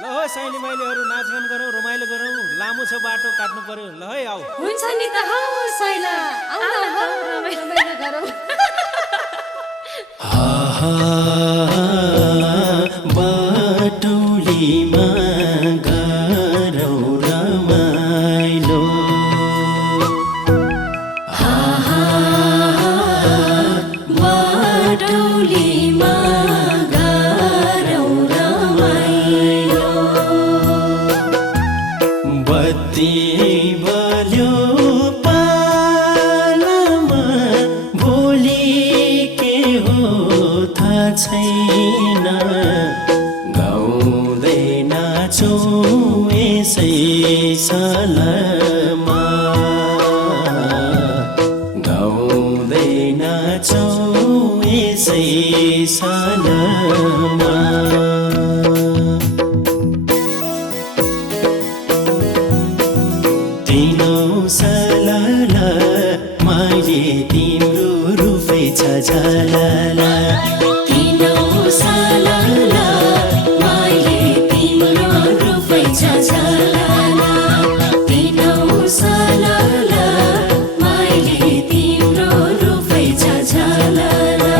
ल हो साइली माइलीहरु नाचगान गरौँ रमाइलो गरौँ लामो छ बाटो काट्नु पर्यो ल है आऊ हुन्छ नि त हौ साइला आऊ न रमाइलो गरौँ बाटोलीमा गरौँ रमाइलो बाटोलीमा गरौँ रमाइलो बत्ती बल्यो पालामा भोलि के हो थाहा छैन गाउँदै नाचौँ यसै सालमा गाउँदै नाचौँ यसै सालमा सलाला मैले तिम्रो रूपै छ झलाला तिनौ सलाला मैले तिम्रो रूपै छ झलाला तिनौ सलाला मैले तिम्रो रूपै छ झलाला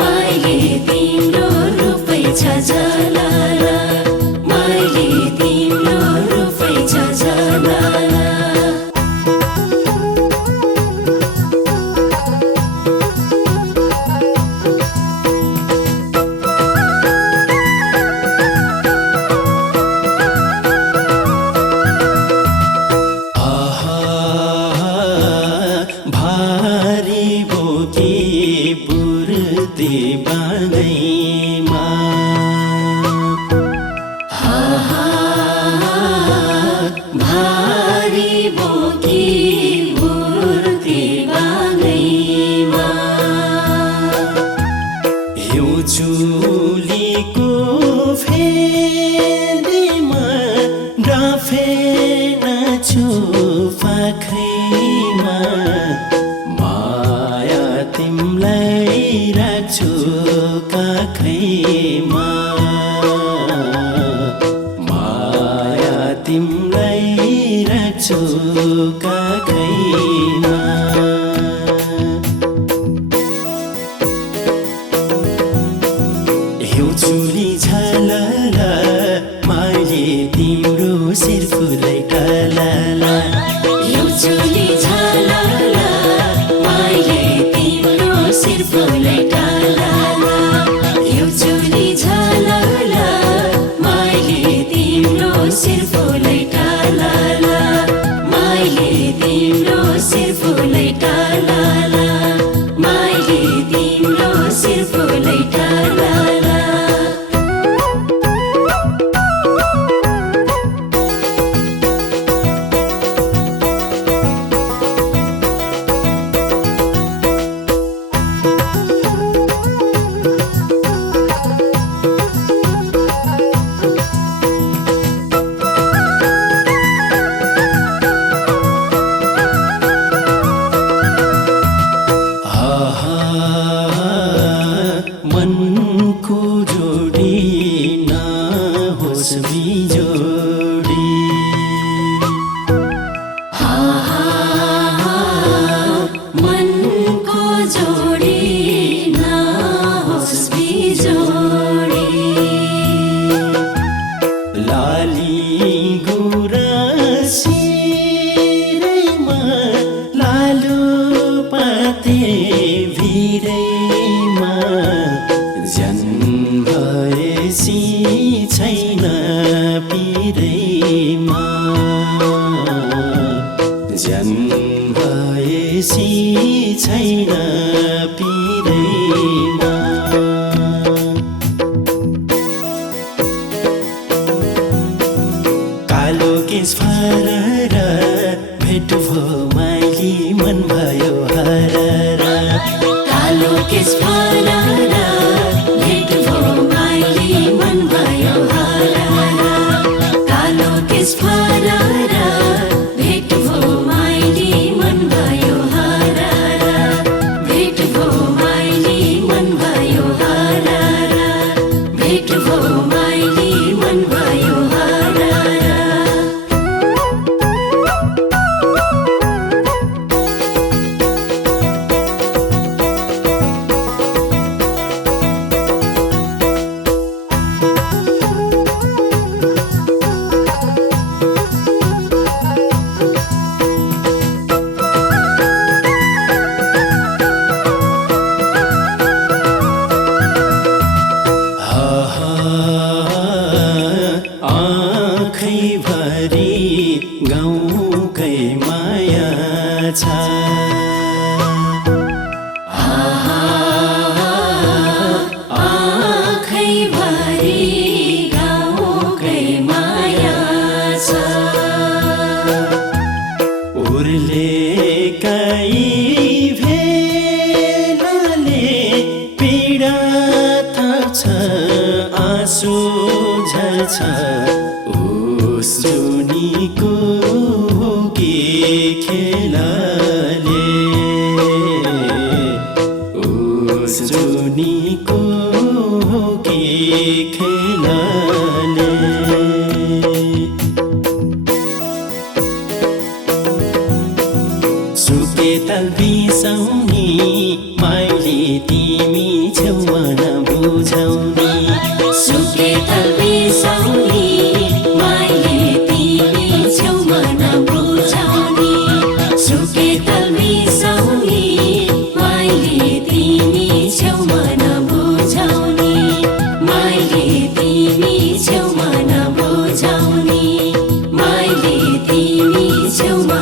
मैले तिम्रो रूपै छ झलाला मैले तिम्रो रूपै छ झलाला भारी बोकी पुर्ती बाँदैमा भारी बोकी पुर्ती बाँदैमा यो चुलीको फेदीमा डाफे नाचु पाखैमा माया तिमलाई राख्छु काखैमा माया तिमलाई राख्छु काखैमा यो चुली झलला मैले तिम्रो शिर फुलै टलला यो चुली झलला मैले तिम्रो शिर फुलै टलला यो चुली झलला मैले तिम्रो शिर फुलै टलला मैले तिम्रो शिर फुलै टलला मैले तिम्रो शिर फुलै टलला मनको जोडी नहोस् बिजोडी मनको जोडी नहोस् बिजोडी लाली गुराँसीमा लालु पाते भिरैमा भएसी छैन पिरैमा जन भएसी छैन पिरैमा कालो केस फरर भेट भो माइली मन भयो हरर कालो केस फरर भेट भो माइली मन भयो हरर कालो केस फरर भेट भो माइली मन भयो हरर भेट भो सँगै माया छ उस जुनीको के खेलाले उस जुनीको के खेलाले सुके ताल बिसाउने माइली तिमी छेउमा नबुझाउने सुके ताल बिसाउने माइली तिमी छेउमा नबुझाउने सुके ताल बिसाउने माइली तिमी छेउमा नबुझाउने माइली तिमी छेउमा नबुझाउने माइली तिमी छेउमा